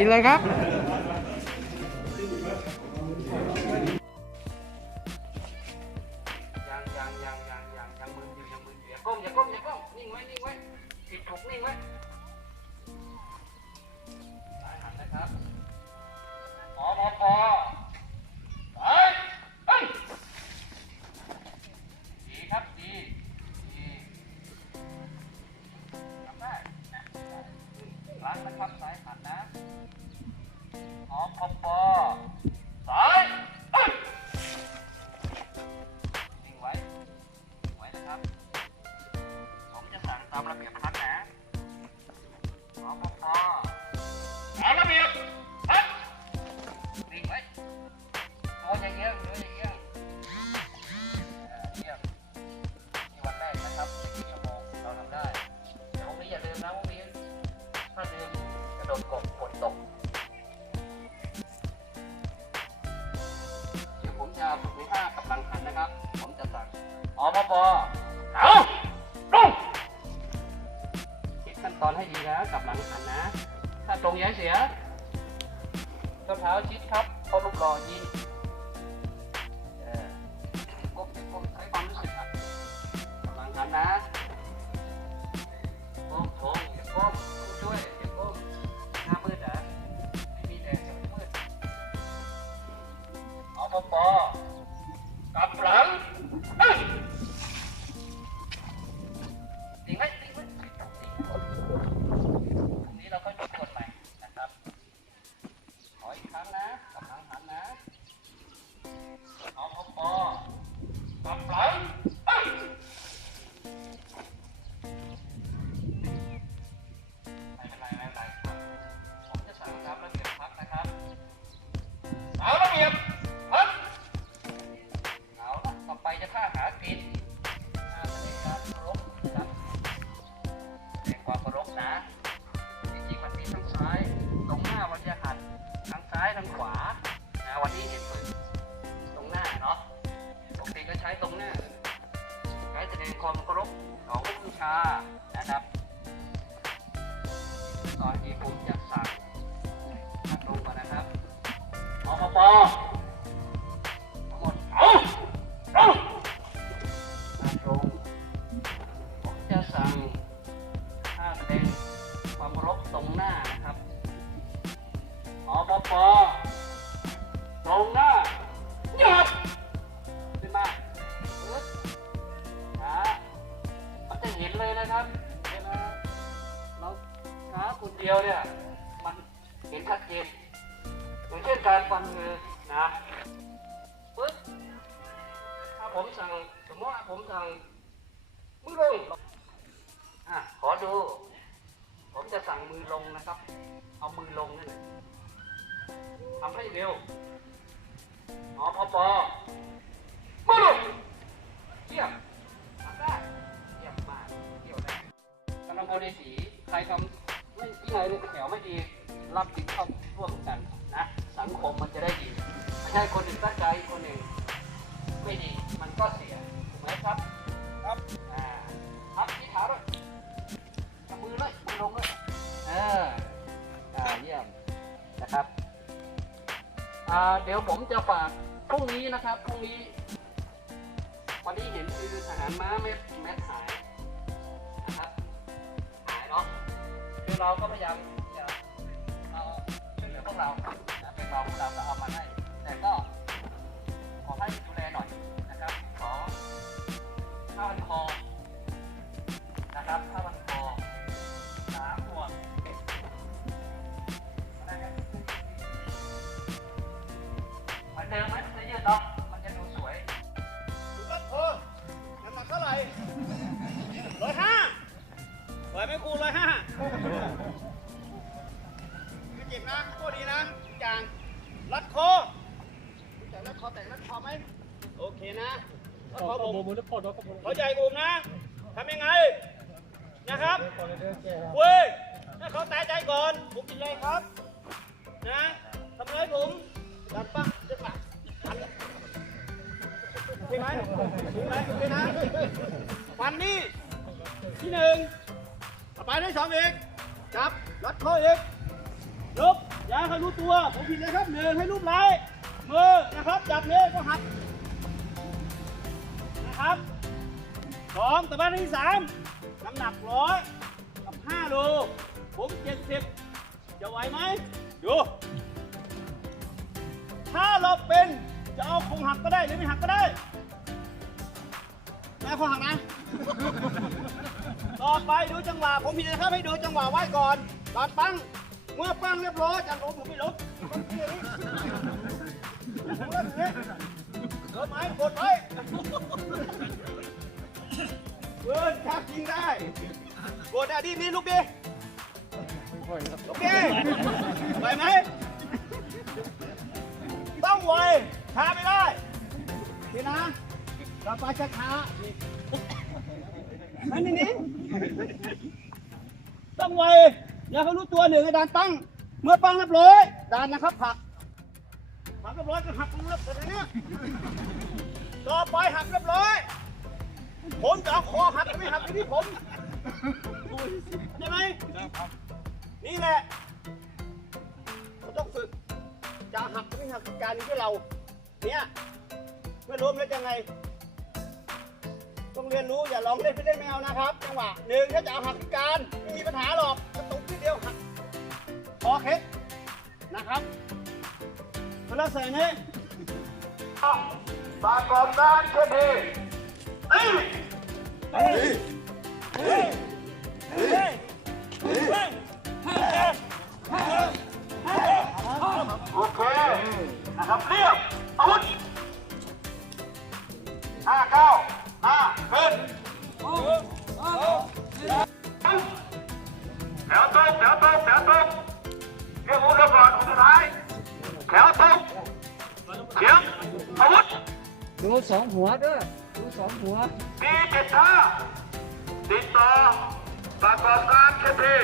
กินเลยครับ ยังยังยังยังยังยังมึนอยู่ยังมึนอยู่อย่าก้มอย่าก้มอย่าก้มนิ่งไว้นิ่งไว้ปิดถูกนิ่งไว้สายหันนะครับพอพอพอไปไปดีครับดีดีทำได้นะล้างนะครับสาย หั อปปเอาลงคิดขั้นตอนให้ดีนะกลับหลังหันนะ ถ้าตรงย้ายเสียเท้าเท้าชิดครับเข้าลูกรอยิง ซ้ายทางขวานะวันนี้เห็นฝึกตรงหน้าเนาะปกติก็ใช้ตรงหน้าใช้แสดงความเคารพของผู้บัญชานะครับตอนนี้ผมจะสั่งนั่งลงก่อนนะครับอปป เห็นเลยนะครับเวลาเราช้าคนเดียวเนี่ยมันเห็นชัดเจนอย่างเช่นการฟันมือนะปึ๊บถ้าผมสั่งสมมติว่าผมสั่งมือลงอะขอดู ผมจะสั่งมือลงนะครับ เอามือลงนี่นทำให้เร็วอ๋อพอปอมือลงเยี่ยม ตำบลในสีใครทำไม่ที่ไหนแถวไม่ดี รับผิดชอบร่วมกันนะสังคมมันจะได้ดีไม่ใช่คนหนึ่งตั้งใจคนหนึ่งไม่ดีมันก็เสียถูกไหมครับ ครับอ่าครับที่ขาด้วยจับมือเลยมือลงด้วยเอออ่าเยี่ยมนะครับอ่าเดี๋ยวผมจะฝากพรุ่งนี้นะครับพรุ่งนี้วันนี้เห็นคือทหารม้าแม็แม็ดหาย เนาะคือเราก็พยายามจะเอาช่วยเหลือพวกเรานะเป็นเราพวกเราก็เอามาให้แต่ก็ ไหวไหมครูร้อยห้าไม่เจ็บนะตัวดีนะทุกอย่าง รัดคอรู้จักรัดคอแต่งรัดคอไหมโอเคนะรัดคอผมเขาใหญ่กลุ่มนะทำยังไง นะครับเว้ยให้เขาตายใจก่อนผมกินเลยครับ นะทำเลยผมดันปักจะปักใช่ไหมถึงไหมถึงเลยนะฟันนี่ที่หนึ่ง ไปที่สองอีกจับรัดคออีกยกอย่าให้เขารู้ตัว ผมผิดเลยครับหนึ่งให้รูปไหลมือนะครับจับเลยก็หักนะครับสองต่อไปที่สามน้ำหนักร้อยกับห้าโลผมเจ็ดสิบจะไหวไหมดูถ้าเราเป็นจะเอาคงหักก็ได้หรือไม่หักก็ได้แม่คงหักนะ ต่อไปดูจังหวะผมผิดนะครับให้ดูจังหวะไว้ก่อนตอนปั้งเมื่อปั้งเรียบร้อยจะล้มผมไม่ล้มต้องเที่ยวนี้ผมเลยเดินไม้กดไว้เวินชักยิงได้กดอะดีมีลูกดีลูกดีไหวไหมต้องไวช้าไม่ได้ทีนะเราไปช้าช้าๆ นั่นนี่นี่ต้องไวอย่าเขารู้ตัวหนึ่งให้ดานตั้ง เมื่อปั้งเรียบร้อยดานนะครับผักผักเรียบร้อยก็หักรงเรียบแบบนี้ต่อไปหักเรียบร้อยผมจะเอาคอหักไม่หักที่ผมใช่ไหมนี่แหละเราต้องฝึกจะหักไม่หักการที่เรา เนี่ยไม่รู้แล้วยังไง ต้องเรียนรู้อย่าลองเล่นไปเล่นแมวนะครับจังหวะหนึ่งถ้าจะเอาหักพิการไม่มีปัญหาหรอกกระตุกทีเดียวหักพอเคสนะครับพลักษณะนี้ปากกอบการเพื่อนดีเอ้ยเอ้ยเอ้ยเอ้ยเอ้ยโอเคนะครับเรียบอาวุธห้าเก้า ห้าขึ้นแถวตรงแถวตรงแถวตรงเรียกอาวุธก่อนอาวุธสุดท้ายแถวตรงเสียงอาวุธดูสองหัวด้วยดูสองหัวมีเจ็ดท่าติดต่อประกอบการเคพี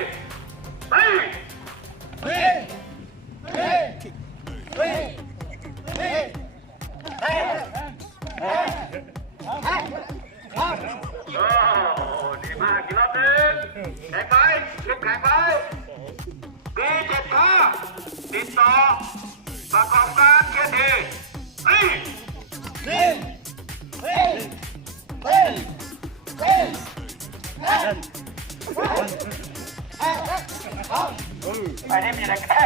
ประกอบการเคพีเฮ้เฮ้เฮ้เฮ้ยเฮ้ยเฮ้ยไปได้มีอะไรแค่